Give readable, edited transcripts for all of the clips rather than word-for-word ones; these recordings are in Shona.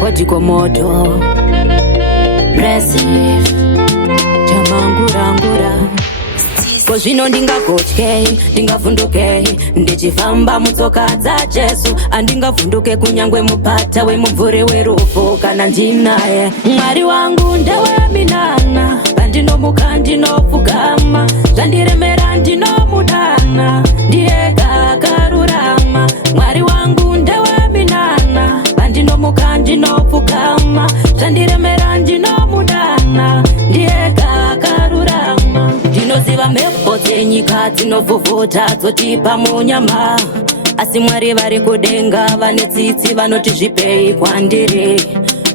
Kodiko moto Pressive Chamangura Kozvino ndingagotye, ndingavhunduke ndichifamba mutsoka dzaJesu andingavhunduke kunyangwe mupata wemumvuri werufu kana ndinaye Mwari wangu ndeweminana pandinomuka ndinopfugama zvandiremera ndinomudana ndiyega akarurama Mwari wangu ndeweminana pandinomuka ndinopfugama zvandiremera ndinomudana ndiyega akarurama Ndinoziva mhepo dzenyika dzinovhuvhuta dzotipa munyama asi Mwari vari kudenga vane tsitsi vanoti zvipei kwandiri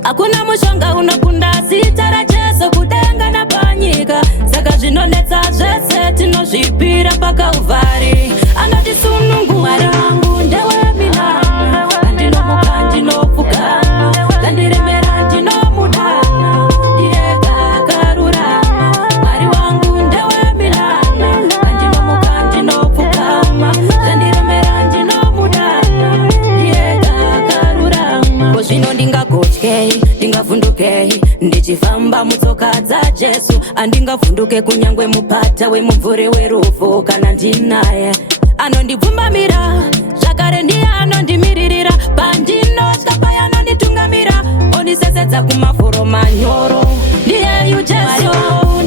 Hakuna mushonga unokunda zita raJesu kudenga napanyika saka zvinonetsa zvese tinozvipira paKalvari anotisunungura Mwari wangu ndeweminana pandinomuka ndinopfugama zvandiremera ndinomudana ndiyega akarurama Mwari wangu ndeweminana pandinomuka ndinopfugama zvandiremera ndinomudana ndiyega akarurama Kozvino ndingagotye ndingavhunduke ndichifamba mutsoka dzaJesu andingavhunduke kunyangwe mupata wemumvuri werufu kana ndinaye anondibvumbamira zvakare ndiye anondimiririra pandinotya paye anonditungamira ondisesedza kumafuro manyoro ndiyeyu Jesu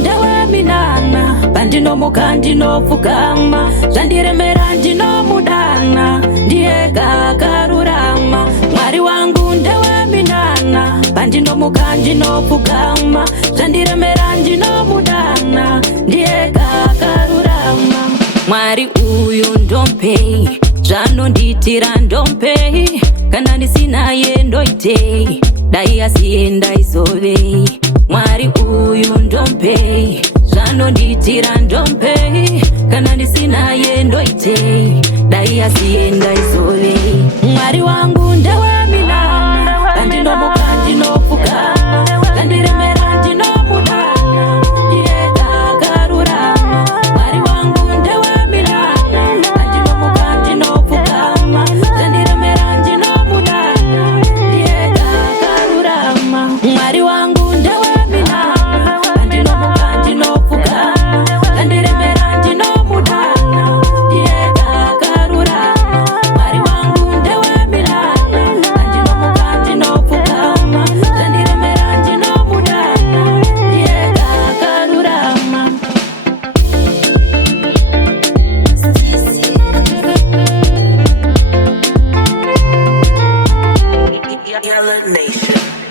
ndeweminana pandinomuka ndinopfugama zvandiremera ndinomudana ndiyega akarurama Mwari wangu ndeweminana pandinomuka ndinopfugama zvandiremera ndinomudana ndiyega akarurama Mwari uyu ndompei zvanondiitira ndompei kana ndisinaye ndoitei dai asiye ndaizovei Mwari uyu ndompei zvanondiitira ndompei kana ndisinaye ndoitei dai asiye ndaizovei Mwari wangu ndeweminana pandinomuka ndinopfugama zvandiremera ndinomudana ndiyega akarurama Mwari wangu ndeweminana pandinomuka ndinopfugama zvandiremera ndinomudana ndiyega akarurama Mwari wangu ndeweminana pandinomuka ndinopfugama zvandiremera ndinomudana ndiyega akarurama Mwari wangu ndeweminana pandinomuka ndinopfugama zvandiremera ndinomudana ndiyega akarurama Yellow Nation.